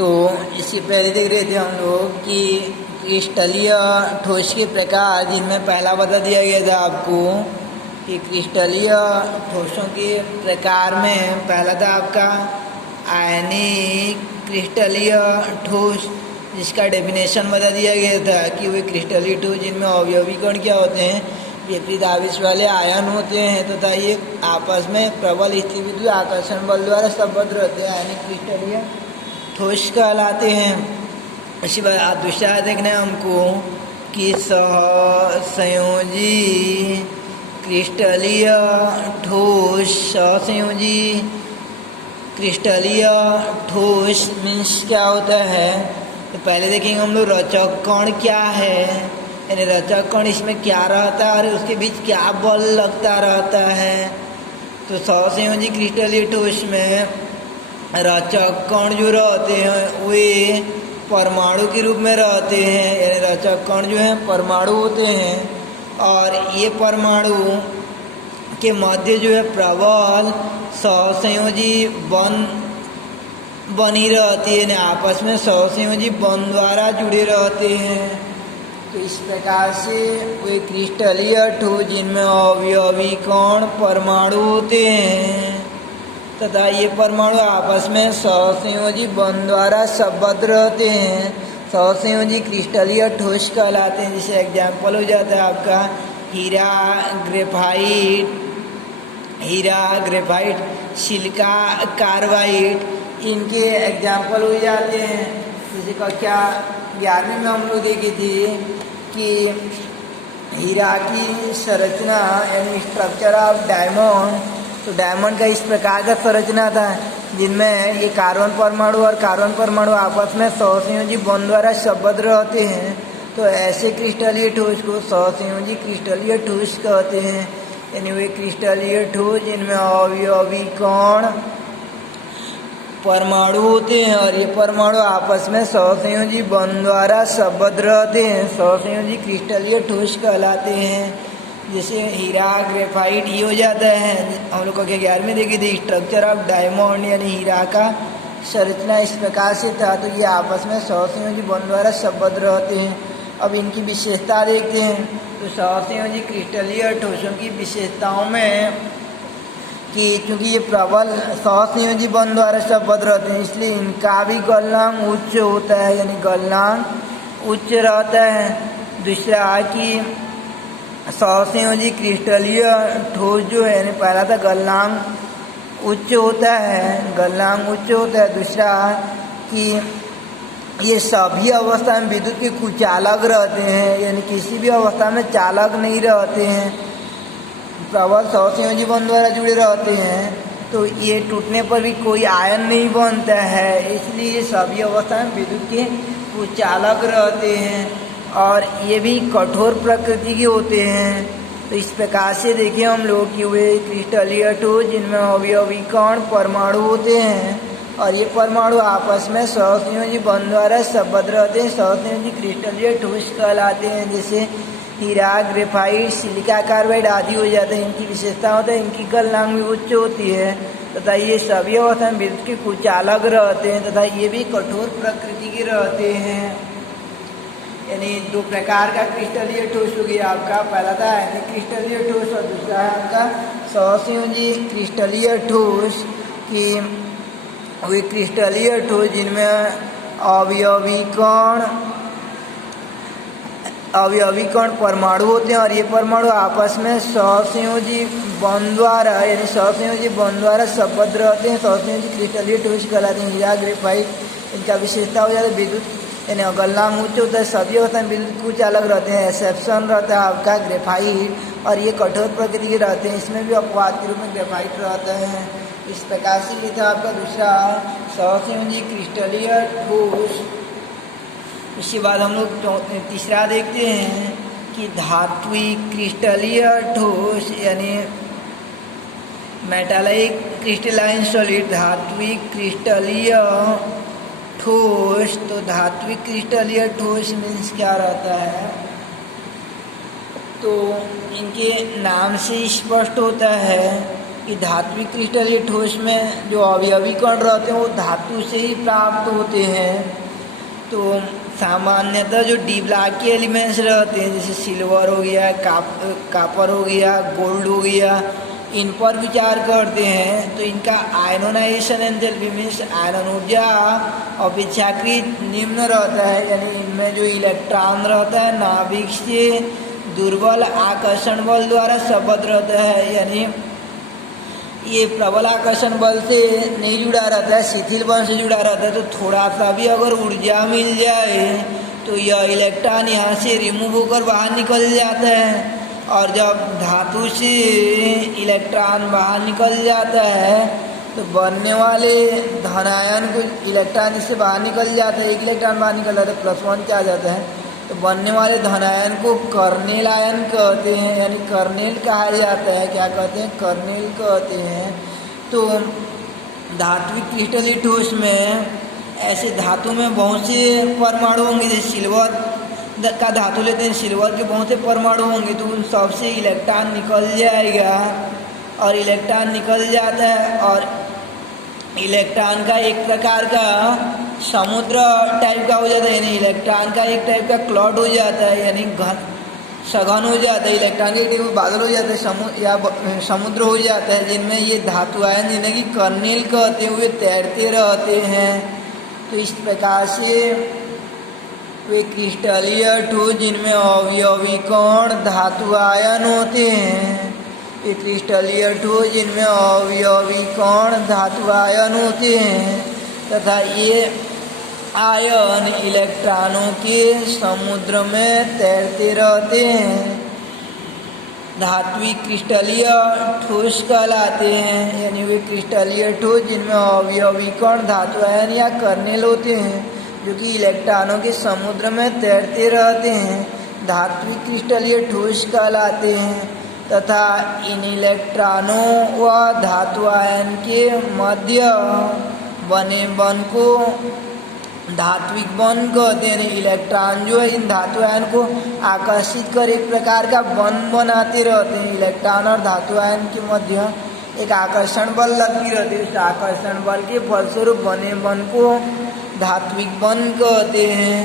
तो इससे पहले देख रहे थे हम लोग कि क्रिस्टलीय ठोस के प्रकार, जिनमें पहला बता दिया गया था आपको कि क्रिस्टलीय ठोसों के प्रकार में पहला था आपका आयनिक क्रिस्टलीय ठोस, जिसका डेफिनेशन बता दिया गया था कि वे क्रिस्टलीय ठोस जिनमें अवयवी कण क्या होते हैं, विपरीत आवेश वाले आयन होते हैं तथा ये आपस में प्रबल स्थिविद्युत आकर्षण बल द्वारा संबद्ध रहते हैं, आयनिक क्रिस्टलीय ठोस कहलाते हैं। इसी बात दूसरा देखना है हमको कि सहसंयोजी क्रिस्टलीय ठोस, सहसंयोजी क्रिस्टलीय ठोस मीन्स क्या होता है। तो पहले देखेंगे हम लोग रचक कण क्या है, यानी रचक कण इसमें क्या रहता है और उसके बीच क्या बल लगता रहता है। तो सहसंयोजी क्रिस्टलीय ठोस में रचक कण जो रहते हैं वे परमाणु के रूप में रहते हैं, यानी रचक कण जो है परमाणु होते हैं और ये परमाणु के मध्य जो है प्रबल सहसंयोजी बनी रहती है, आपस में सहसंयोजी बंध द्वारा जुड़े रहते हैं। तो इस प्रकार से वे क्रिस्टलीय ठोस जिनमें अवयवी कण परमाणु होते हैं तथा ये परमाणु आपस में सहसंयोजी बंध द्वारा संबद्ध रहते हैं, सहसंयोजी क्रिस्टलीय ठोस कहलाते हैं। जैसे एग्जाम्पल हो जाता है आपका हीरा ग्रेफाइट, सिलिका कार्बाइड, इनके एग्जाम्पल हो जाते हैं। जैसे कक्षा 11वीं में हम लोग देखी थी कि हीरा की संरचना यानी स्ट्रक्चर ऑफ डायमंड, तो डायमंड का इस प्रकार का संरचना था जिनमें ये कार्बन परमाणु और कार्बन परमाणु आपस में सहसंयोजी बंध द्वारा संबद्ध रहते हैं। तो ऐसे क्रिस्टलीय ठोस को सहसंयोजी क्रिस्टलीय ठोस कहते हैं, यानी वे क्रिस्टलीय ठोस जिनमें अवयवी कण परमाणु होते हैं और ये परमाणु आपस में सहसंयोजी बंध द्वारा संबद्ध रहते हैं, सहसंयोजी क्रिस्टलीय ठोस कहलाते हैं। जैसे हीरा ग्रेफाइट ये हो जाता है, हम लोग को 11वीं देखी थी स्ट्रक्चर ऑफ डायमंड, यानी हीरा का संरचना इस प्रकार से था। तो ये आपस में सहसंयोजी बंध द्वारा संबद्ध रहते हैं। अब इनकी विशेषता देखते हैं। तो सहसंयोजी क्रिस्टलीय ठोसों की विशेषताओं में कि चूँकि ये प्रबल सहसंयोजी बंध द्वारा संबद्ध रहते हैं इसलिए इनका भी गलनांक उच्च होता है, यानी गलनांक उच्च रहता है। दूसरा कि सहसंयोजी क्रिस्टलीय ठोस जो है यानी पहला था गलनांक उच्च होता है, गलनांक उच्च होता है। दूसरा कि ये सभी अवस्था में विद्युत के कुचालक रहते हैं, यानी किसी भी अवस्था में चालक नहीं रहते हैं, प्रबल सहसंयोजी बंध द्वारा जुड़े रहते हैं। तो ये टूटने पर भी कोई आयन नहीं बनता है, इसलिए सभी अवस्था में विद्युत के कुचालक रहते हैं और ये भी कठोर प्रकृति के होते हैं। तो इस प्रकार से देखिए हम लोग कि वे क्रिस्टलीय ठोस जिनमें अवयवी कण परमाणु होते हैं और ये परमाणु आपस में सहसंयोजी बंध द्वारा संबद्ध रहते हैं, सहसंयोजी क्रिस्टलीय ठोस कहलाते हैं। जैसे हीरा ग्रेफाइट, सिलिका कार्बाइड आदि हो जाते हैं। इनकी विशेषता होता है इनकी गलनांक भी उच्च होती है तथा ये सभी अवस्था में विद्युत के कुचालक रहते हैं तथा ये भी कठोर प्रकृति के रहते हैं। यानी दो प्रकार का क्रिस्टलीय ठोस हो गया आपका, पहला था आयनिक क्रिस्टलीय ठोस और दूसरा है आपका सहसंयोजी क्रिस्टलीय ठोस कि वे क्रिस्टलीय ठोस जिनमें अवयवी कण परमाणु होते हैं और ये परमाणु आपस में सहसंयोजी बंध द्वारा यानी सहसंयोजी बंध द्वारा संबद्ध रहते हैं, सहसंयोजी क्रिस्टलीय ठोस कहलाते हैं। हीरा ग्रेफाइट इनका विशेषता हो जाता है विद्युत यानी गलनांक उच्च होता है, सभी अवस्था में विद्युत कुछ अलग रहते हैं। एक्सेप्शन रहता है आपका ग्रेफाइट और ये कठोर प्रकृति के रहते हैं, इसमें भी अपवाद के रूप में ग्रेफाइट रहता है। इस प्रकार से ये था आपका दूसरा सहसंयोजी क्रिस्टलीय ठोस। इसके बाद हम लोग तीसरा देखते हैं कि धात्विक क्रिस्टलीय ठोस यानी मेटालिक क्रिस्टलाइन सॉलिड, धात्विक क्रिस्टलीय ठोस। तो धात्विक क्रिस्टलीय ठोस मीन्स क्या रहता है, तो इनके नाम से स्पष्ट होता है कि धात्विक क्रिस्टलीय ठोस में जो अवयवी कण रहते हैं वो धातु से ही प्राप्त होते हैं। तो सामान्यतः जो डी ब्लॉक के एलिमेंट्स रहते हैं जैसे सिल्वर हो गया, कापर हो गया, गोल्ड हो गया, इन पर विचार करते हैं तो इनका आयनोनाइजेशन एंथैल्पी मीन्स आयनन ऊर्जा अपेक्षाकृत निम्न रहता है, यानी इनमें जो इलेक्ट्रॉन रहता है नाभिक से दुर्बल आकर्षण बल द्वारा संबद्ध रहता है, यानी ये प्रबल आकर्षण बल से नहीं जुड़ा रहता है, शिथिल बल से जुड़ा रहता है। तो थोड़ा सा भी अगर ऊर्जा मिल जाए तो यह इलेक्ट्रॉन यहाँ से रिमूव होकर बाहर निकल जाता है, और जब धातु से इलेक्ट्रॉन बाहर निकल जाता है तो बनने वाले धनायन को इलेक्ट्रॉन इससे बाहर निकल जाता है, एक इलेक्ट्रॉन बाहर निकल जाता है, +1 क्या आ जाता है, तो बनने वाले धनायन को कर्नेल आयन कहते हैं, यानी कर्नेल कहा जाता है। क्या कहते हैं? कर्नेल कहते हैं। तो धात्विक क्रिस्टलीय ठोस में ऐसे धातु में बहुत से परमाणु होंगे, जैसे सिल्वर का धातु लेते हैं, सिल्वर के बहुत से परमाणु होंगे तो उन सबसे इलेक्ट्रॉन निकल जाएगा, और इलेक्ट्रॉन निकल जाता है और इलेक्ट्रॉन का एक प्रकार का समुद्र टाइप का हो जाता है, यानी इलेक्ट्रॉन का एक टाइप का क्लाउड हो जाता है, यानी सघन हो जाता है, इलेक्ट्रॉन के एक बादल हो जाता है, समुद्र हो जाता है, जिनमें ये धातु आयन जिन्हें कि कर्नेल कहते हुए तैरते रहते हैं। तो इस प्रकार से वे क्रिस्टलीय ठोस जिनमें अवयवी कण धातु आयन होते हैं, ये क्रिस्टलीय ठोस जिनमें अवयवी कण धातु आयन होते हैं, तथा ये आयन इलेक्ट्रॉनों के समुद्र में तैरते रहते हैं, धात्विक क्रिस्टलीय ठोस कहलाते हैं। यानी वे क्रिस्टलीय ठोस जिनमें अवयवी कण धातु आयन या कर्नेल होते हैं जो कि इलेक्ट्रॉनों के समुद्र में तैरते रहते हैं, धात्विक क्रिस्टलीय ठोस कहलाते हैं, तथा इन इलेक्ट्रॉनों व धातु आयन के मध्य बने बन को धात्विक बन कहते हैं। इलेक्ट्रॉन जो है इन धातु आयन को आकर्षित कर एक प्रकार का बन बनाते रहते हैं। इलेक्ट्रॉन और धातु आयन के मध्य एक आकर्षण बल लगती रहती है, उस आकर्षण बल के फलस्वरूप बने बन को धात्विक बन कहते हैं।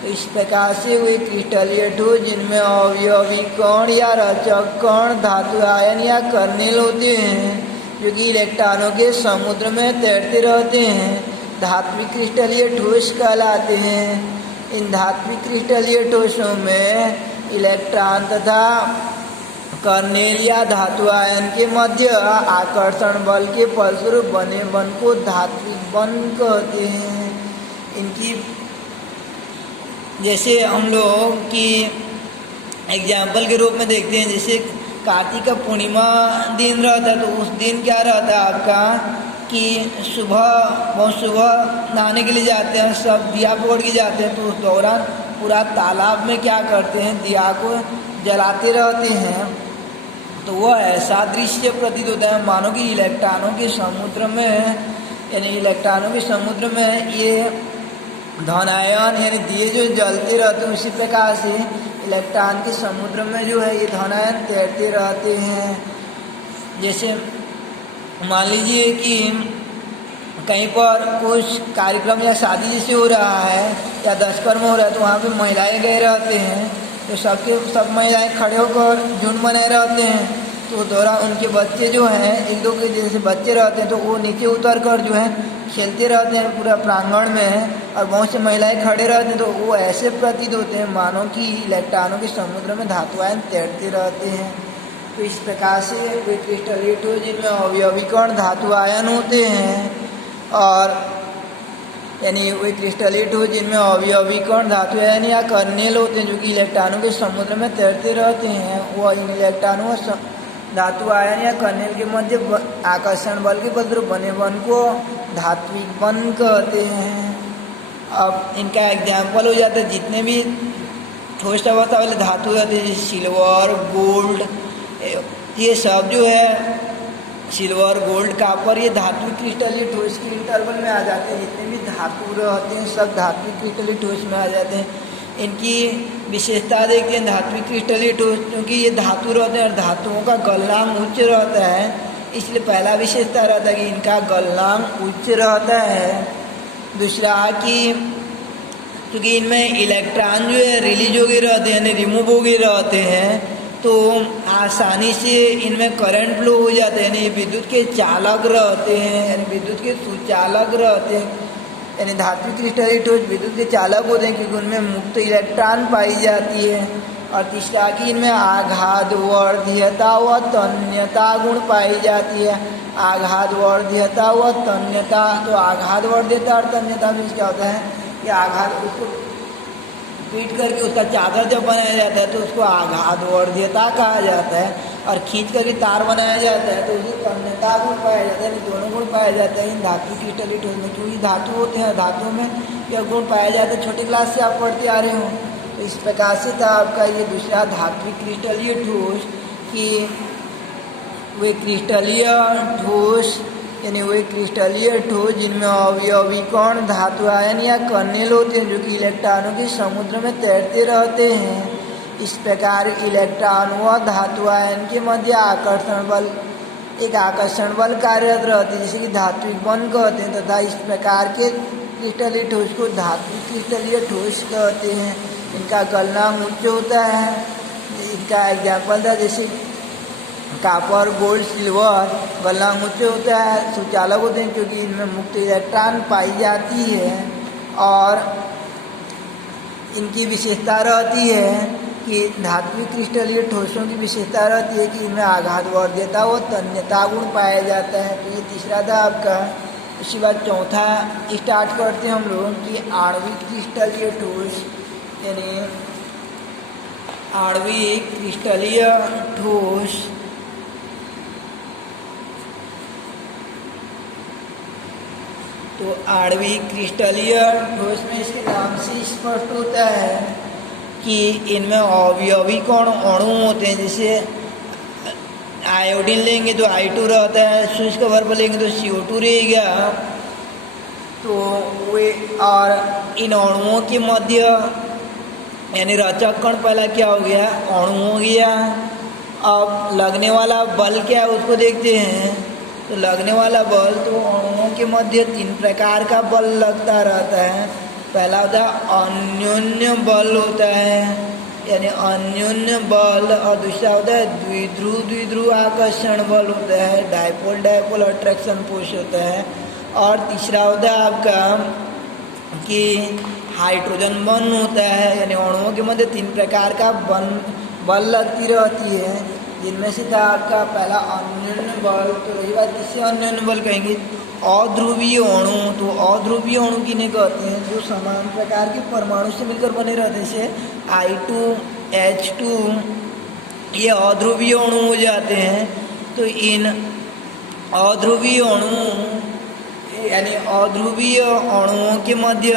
तो इस प्रकार से वे क्रिस्टलीय ठोस जिनमें अवयवी कण या रचक कण धातु आयन या कर्नेल होते हैं जो कि इलेक्ट्रॉनों के समुद्र में तैरते रहते हैं, धात्विक क्रिस्टलीय ठोस कहलाते हैं। इन धात्विक क्रिस्टलीय ठोसों में इलेक्ट्रॉन तथा कर्नेल या धातु आयन के मध्य आकर्षण बल के फलस्वरूप बने बन को धात्विक बन कहते हैं। इनकी जैसे हम लोग की एग्जाम्पल के रूप में देखते हैं, जैसे कार्तिक का पूर्णिमा दिन रहता है तो उस दिन क्या रहता है आपका कि बहुत सुबह नहाने के लिए जाते हैं, सब दिया पकड़ के जाते हैं, तो उस दौरान पूरा तालाब में क्या करते हैं, दिया को जलाते रहते हैं। तो वह ऐसा दृश्य प्रतीत होता है मानो कि इलेक्ट्रॉनों के समुद्र में, यानी इलेक्ट्रॉनों के समुद्र में ये धनायन यानी दिए जो जलते रहते हैं, उसी प्रकार से इलेक्ट्रॉन के समुद्र में जो है ये धनायन तैरते रहते हैं। जैसे मान लीजिए कि कहीं पर कुछ कार्यक्रम या शादी जैसे हो रहा है या दशकर्म हो रहा है तो वहाँ पे महिलाएं गए रहते हैं, तो सब महिलाएं खड़े होकर झुंड बनाए रहते हैं। तो दौरान उनके बच्चे जो हैं, एक दो के जैसे बच्चे रहते हैं, तो वो नीचे उतर कर जो है खेलते रहते हैं पूरा प्रांगण में, और बहुत से महिलाएं खड़े रहते हैं। तो वो ऐसे प्रतीत होते हैं मानो कि इलेक्ट्रॉनों के समुद्र में धातु आयन तैरते रहते हैं। तो इस प्रकार से वे क्रिस्टलीय ठोस जिनमें अवयवी कण धातु आयन होते हैं, और यानी वे क्रिस्टलीय ठोस जिनमें अवयवी कण धातु आयन या कर्नेल होते हैं जो कि इलेक्ट्रॉनों के समुद्र में तैरते रहते हैं, वह इन इलेक्ट्रॉनों धातु आयन या कर्नेल के मध्य आकर्षण बल के फलस्वरूप बने बन को धात्विक बन कहते हैं। अब इनका एग्जाम्पल हो जाता है जितने भी ठोस अवस्था वाले धातु रहते हैं, सिल्वर, गोल्ड, ये सब जो है सिल्वर, गोल्ड, कापर, ये धात्विक क्रिस्टलीय ठोस के इंटरवल में आ जाते हैं। जितने भी धातु रहते हैं सब धात्विक क्रिस्टलीय ठोस में आ जाते हैं। इनकी विशेषता देखते हैं धात्विक क्रिस्टलीय ठोस, क्योंकि ये धातु रहते हैं और धातुओं का गलनांक उच्च रहता है, इसलिए पहला विशेषता रहता है कि इनका गलनांक उच्च रहता है। दूसरा कि क्योंकि इनमें इलेक्ट्रॉन जो है रिलीज हो गए रहते हैं यानी रिमूव हो गए रहते हैं, तो आसानी से इनमें करंट फ्लो हो जाते हैं, यानी विद्युत के चालक रहते हैं, यानी विद्युत के सुचालक रहते हैं। यानी धात्विक क्रिस्टलीय ठोस विद्युत के चालक होते हैं क्योंकि उनमें मुक्त इलेक्ट्रॉन पाई जाती है। और तीसरा कि इनमें आघात वर्धीयता व तन्यता गुण पाई जाती है। आघात वर्धीयता व तन्यता, तो आघात वर्धीयता और तन्यता में क्या होता है कि आघात उसको पीट करके उसका चादर जब बनाया जाता है तो उसको आघात वर्धीयता कहा जाता है, और खींच करके तार बनाया जाता है तो उसे तन्यता गुण पाया जाता है। दोनों गुण पाए जाते हैं इन धातु क्रिस्टलीय ठोस में, क्योंकि धातु होते हैं, धातुओं में यह गुण पाया जाता है। छोटी क्लास से आप पढ़ते आ रहे हो, तो इस प्रकार से था आपका ये दूसरा धात्विक क्रिस्टलीय ठोस कि वे क्रिस्टलीय ठोस यानी वे क्रिस्टलीय ठोस जिनमें अवयवी कण धातु आयन या कर्नेल होते हैं जो कि इलेक्ट्रॉनों के समुद्र में तैरते रहते हैं। इस प्रकार इलेक्ट्रॉन व धातु आयन के मध्य आकर्षण बल, एक आकर्षण बल कार्यरत रहती है जिसे कि धात्विक बंध कहते हैं, तथा इस प्रकार के क्रिस्टलीय ठोस को धात्विक क्रिस्टलीय ठोस कहते हैं। इनका गलनांक उच्च होता है। इनका एग्जाम्पल था जैसे कॉपर, गोल्ड, सिल्वर, गलनांक उच्च होता है, सुचालक होते हैं क्योंकि इनमें मुक्त इलेक्ट्रॉन पाई जाती है। और इनकी विशेषता रहती है कि धात्विक क्रिस्टलीय ठोसों की विशेषता रहती है कि इनमें आघात वर्धीयता व तन्यता गुण पाया जाता है। तो ये तीसरा था आपका। उसके बाद चौथा स्टार्ट करते हैं हम लोग कि आणविक क्रिस्टलीय ठोस, यानी आणविक क्रिस्टलीय ठोस तो आणविक क्रिस्टलीय ठोस में इसके नाम से स्पष्ट होता है कि इनमें अवयवी कण अणु होते हैं। जैसे आयोडीन लेंगे तो I2 रहता है, शुष्क बर्फ लेंगे तो CO2 रहेगा। तो वे और इन अणुओं के मध्य यानी रचक कण पहला क्या हो गया, अणु हो गया। अब लगने वाला बल क्या है उसको देखते हैं। तो लगने वाला बल, तो अणुओं के मध्य 3 प्रकार का बल लगता रहता है। पहला होता है अन्योन्य बल होता है, यानी अन्योन्य बल, और दूसरा होता है द्विध्रुव आकर्षण बल होता है, डायपोल अट्रैक्शन फोर्स होता है। और तीसरा होता है आपका कि हाइड्रोजन बंध होता है, यानी अणुओं के मध्य 3 प्रकार का बल लगती रहती है, जिनमें से था आपका पहला अन्योन्य बल। तो रही बात किससे अन्योन्य बल कहेंगे, अध्रुवीय अणु। तो अध्रुवीय अणु किन्हें कहते हैं, जो समान प्रकार के परमाणु से मिलकर बने रहते हैं, जैसे I2H2, ये अध्रुवीय अणु हो जाते हैं। तो इन अध्रुवीय अणु यानी अध्रुवीय अणुओं के मध्य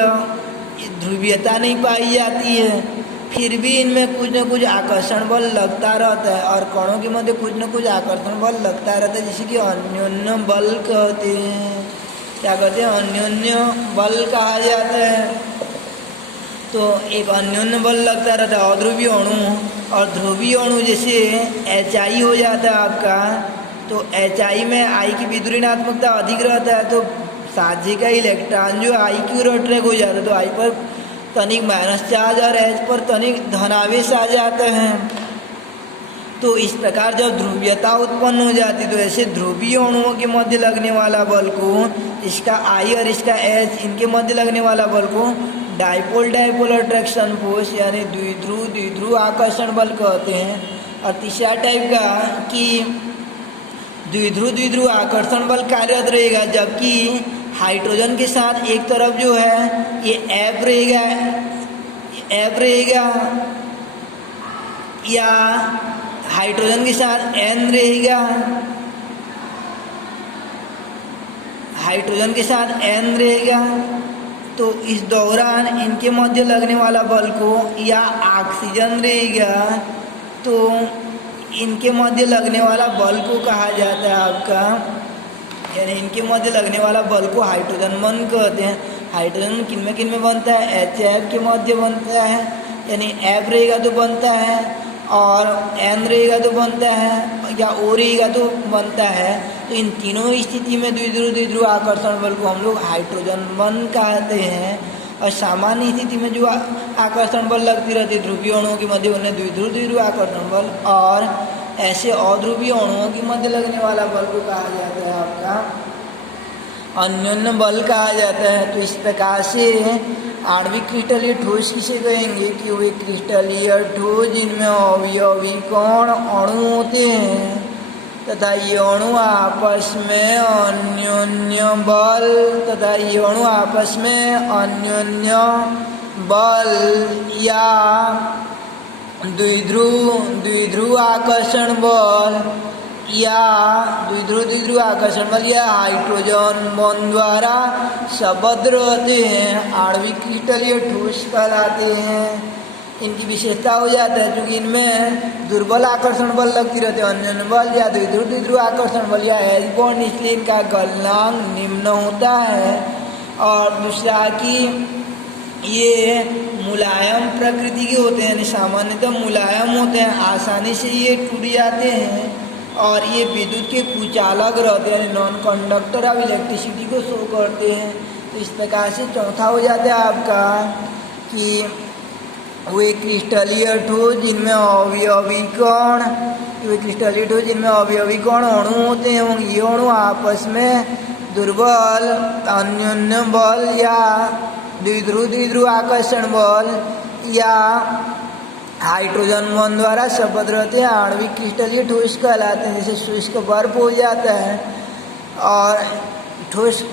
ध्रुवीयता नहीं पाई जाती है, फिर भी इनमें कुछ न कुछ आकर्षण बल लगता रहता है, और कणों के मध्य कुछ न कुछ आकर्षण बल लगता रहता है, जिसे कि अन्योन्य बल कहते हैं। क्या कहते हैं, अन्योन्य बल कहा जाता है। तो एक अन्योन्य बल लगता रहता है अध्रुवीय अणु, और ध्रुवीय अणु जैसे HI हो जाता है आपका। तो HI में I की विद्युत ऋणात्मकता अधिक रहता है, तो साझे का इलेक्ट्रॉन जो I की ओर अट्रैक्ट हो जाता है, तो I पर तनिक माइनस चार्ज और H पर तनिक धनावेश आ जाता है। तो इस प्रकार जब ध्रुवीयता उत्पन्न हो जाती तो ऐसे ध्रुवीय अणुओं के मध्य लगने वाला बल को, इसका I और इसका H, इनके मध्य लगने वाला बल को डायपोल अट्रैक्शन फोर्स यानी द्विध्रुव आकर्षण बल कहते हैं। और तीसरा टाइप का कि द्विध्रुव आकर्षण बल कार्यरत रहेगा, जबकि हाइड्रोजन के साथ एक तरफ जो है ये F रहेगा, या हाइड्रोजन के साथ N रहेगा, हाइड्रोजन के साथ N रहेगा। तो इस दौरान इनके मध्य लगने वाला बल को, या ऑक्सीजन रहेगा तो इनके मध्य लगने वाला बल को कहा जाता है आपका, यानी इनके मध्य लगने वाला बल को हाइड्रोजन बंध कहते हैं। हाइड्रोजन किन में बनता है, HF के मध्य बनता है, यानी F रहेगा तो बनता है, और N रहेगा तो बनता है, या O रहेगा तो बनता है। तो इन तीनों स्थिति में द्विध्रुव द्विध्रुव आकर्षण बल को हम लोग हाइड्रोजन बल कहते हैं। और सामान्य स्थिति में जो आकर्षण बल लगती रहती है ध्रुवीय अणुओं के मध्य उन्हें द्विध्रुव द्विध्रुव आकर्षण बल, और ऐसे अध्रुवीय अणुओं के मध्य लगने वाला बल को कहा जाता है आपका अन्योन्य बल कहा जाता है। तो इस प्रकार से आणविक क्रिस्टलीय ठोस किसे कहेंगे कि वे क्रिस्टलीय ठोस जिनमें अवयवी कण अणु होते हैं तथा ये अणु आपस में अन्योन्य बल या द्विध्रुव आकर्षण बल या द्विध्रुव आकर्षण बल या हाइड्रोजन बॉन्ड द्वारा सबद्ध रहते हैं, आणविक क्रिस्टलीय ठोस कहलाते हैं। इनकी विशेषता हो जाता है क्योंकि इनमें दुर्बल आकर्षण बल लगती रहती है, अन्योन्य बल या द्विध्रुव आकर्षण बल या एच बॉन्ड, इसलिए इनका गलनांक निम्न होता है। और दूसरा कि ये मुलायम प्रकृति के होते हैं, सामान्यतः मुलायम होते हैं, आसानी से ये टूट जाते हैं और ये विद्युत के कुचालक रहते हैं, नॉन कंडक्टर ऑफ इलेक्ट्रिसिटी को शो करते हैं। तो इस प्रकार से चौथा हो जाता है आपका कि वे क्रिस्टलीय ठोस जिनमें अवयवी कण अणु होते हैं, ये अणु आपस में दुर्बल अन्योन्य बल या द्विध्रुव आकर्षण बल या हाइड्रोजन बॉन्ड द्वारा सबद्ध रहते हैं, आणविक क्रिस्टलीय ठोस कहलाते हैं। जैसे शुष्क बर्फ हो जाता है और ठोस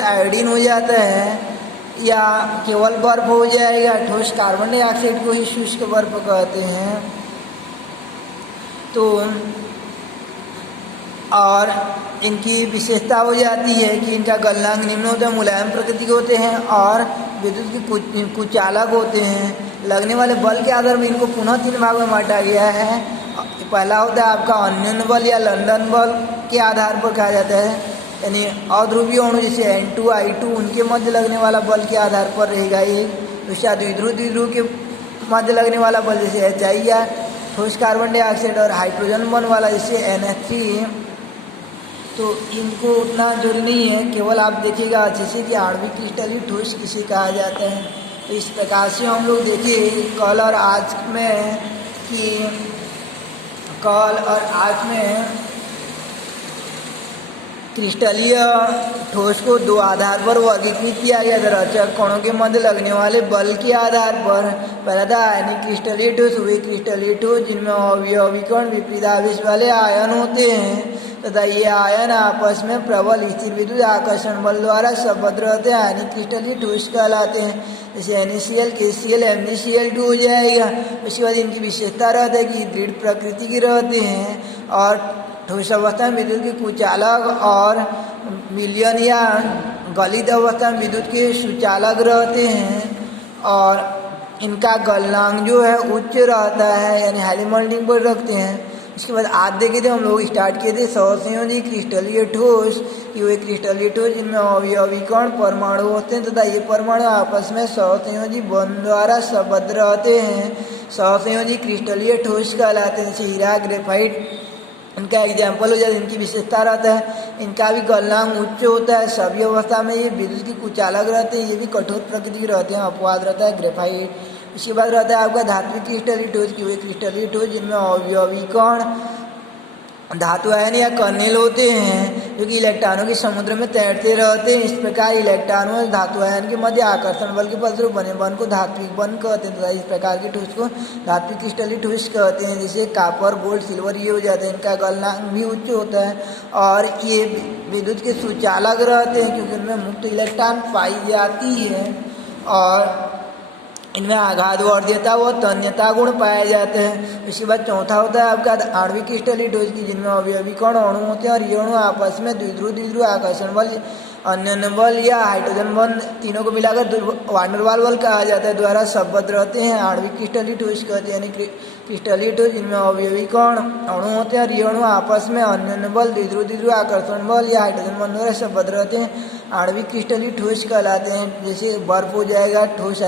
आयोडीन हो जाता है, या केवल बर्फ हो जाएगा, ठोस कार्बन डाइऑक्साइड को ही शुष्क बर्फ कहते हैं। तो और इनकी विशेषता हो जाती है कि इनका गलनांक निम्न होता है, मुलायम प्रकृति के होते हैं और विद्युत के कुचालक होते हैं। लगने वाले बल के आधार पर इनको पुनः 3 भाग में बांटा गया है। पहला होता है आपका अन्योन्य बल या लंदन बल के आधार पर कहा जाता है, यानी अध्रुवीय अणु जैसे N2 I2 उनके मध्य लगने वाला बल के आधार पर रहेगा ये। दूसरा द्विध्रुव के मध्य लगने वाला बल जैसे HI या ठोस कार्बन डाइऑक्साइड और हाइड्रोजन बॉन्ड वाला जैसे NH3। तो इनको उतना जरूरी नहीं है, केवल आप देखिएगा अच्छे से कि आणविक क्रिस्टलीय ठोस किसे कहा जाता है। तो इस प्रकार से हम लोग देखें कल और आज में क्रिस्टलीय ठोस को 2 आधार पर वर्गीकृत किया गया था, रचक कणों के मध्य लगने वाले बल के आधार पर। पहला था आयनिक क्रिस्टलीय ठोस, वे क्रिस्टलीय ठोस जिनमें अवयवी कण विपरीत आवेश वाले आयन होते हैं तथा ये आयन आपस में प्रबल स्थिर विद्युत आकर्षण बल द्वारा सबद्ध रहते हैं, आयनिक क्रिस्टलीय ठोस कहलाते हैं। जैसे NaCl, KCl, MnCl2 हो जाएगा। उसके बाद इनकी विशेषता रहता है कि दृढ़ प्रकृति के रहते हैं और ठोस अवस्था में विद्युत के कुचालक और विलयन या गलित अवस्था में विद्युत के सुचालक रहते हैं और इनका गलनांक जो है उच्च रहता है, यानी हाईली मेल्टिंग पॉइंट रखते हैं। इसके बाद आज देखे थे हम लोग स्टार्ट किए थे सहसंयोजी क्रिस्टलीय ठोस कि वे क्रिस्टलीय ठोस जिनमें अवयवी कण परमाणु होते हैं तथा ये परमाणु आपस में सहसंयोजी बंध द्वारा सबद्ध रहते हैं, सहसंयोजी क्रिस्टलीय ठोस कहलाते हैं। जैसे हीरा, ग्रेफाइट इनका एग्जाम्पल हो जाता है। इनकी विशेषता रहता है, इनका भी गलनांक उच्च होता है, सभी अवस्था में ये विद्युत की कुचालक रहते हैं, ये भी कठोर प्रकृति के रहते हैं, अपवाद रहता है ग्रेफाइट। इसके बाद रहता है आपका धात्विक क्रिस्टलीय ठोस की वे क्रिस्टलीय ठोस जिनमें अवयवी कण धातु आयन या कर्नेल होते हैं जो कि इलेक्ट्रॉनों के समुद्र में तैरते रहते हैं। इस प्रकार इलेक्ट्रॉनों और धातु आयन के मध्य आकर्षण बल के फलस्वरूप बने बन को धात्विक बन कहते हैं तथा इस प्रकार के ठोस को धात्विक क्रिस्टलीय ठोस कहते हैं। जैसे कॉपर, गोल्ड, सिल्वर ये हो जाते हैं, इनका गलनांक भी उच्च होता है और ये विद्युत के सुचालक रहते हैं क्योंकि उनमें मुक्त इलेक्ट्रॉन पाई जाती है और इनमें आघात वर्ध्यता व तन्यता गुण पाए जाते हैं। इसके बाद चौथा होता है आपका आणविक क्रिस्टलीय ठोस की जिनमें अवयवी कण अणु होते हैं और ये अणु आपस में द्विध्रुव आकर्षण बल, अन्योन्य बल या हाइड्रोजन बॉन्ड तीनों को मिलाकर वान डेर वाल बल कहा जाता है द्वारा सबद्ध रहते हैं, आणविक क्रिस्टलीय ठोस कहते हैं। यानी क्रिस्टलीय ठोस जिनमें अवयवी कण अणु होते हैं और ये अणु आपस में अन्योन्य बल, द्विध्रुव आकर्षण बल या हाइड्रोजन बॉन्ड द्वारा सबद्ध रहते हैं, आणविक क्रिस्टलीय ठोस कहलाते हैं। जैसे बर्फ हो जाएगा, ठोस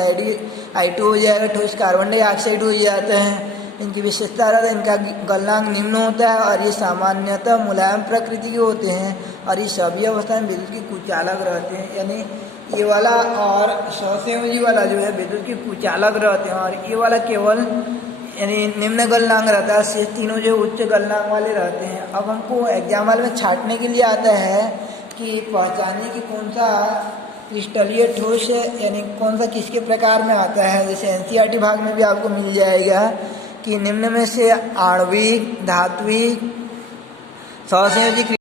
I2 हो जाएगा, ठोस कार्बन डाइऑक्साइड हो जाता है। इनकी विशेषता रहता है, इनका गलनांक निम्न होता है और ये सामान्यतः मुलायम प्रकृति के होते हैं और ये सभी अवस्था में विद्युत की कुचालक रहते हैं। यानी ये वाला और सौसंयोजी वाला जो है विद्युत की कुचालक रहते हैं और ये वाला केवल यानी निम्न गलनांक रहता है, शेष तीनों जो उच्च गलनांक वाले रहते हैं। अब हमको एग्जाम वाले में छांटने के लिए आता है कि पहचानिए कि कौन सा क्रिस्टलीय ठोस है, यानी कौन सा किसके प्रकार में आता है। जैसे एनसीईआरटी भाग में भी आपको मिल जाएगा कि निम्न में से आणविक, धात्विक, सहसंयोजी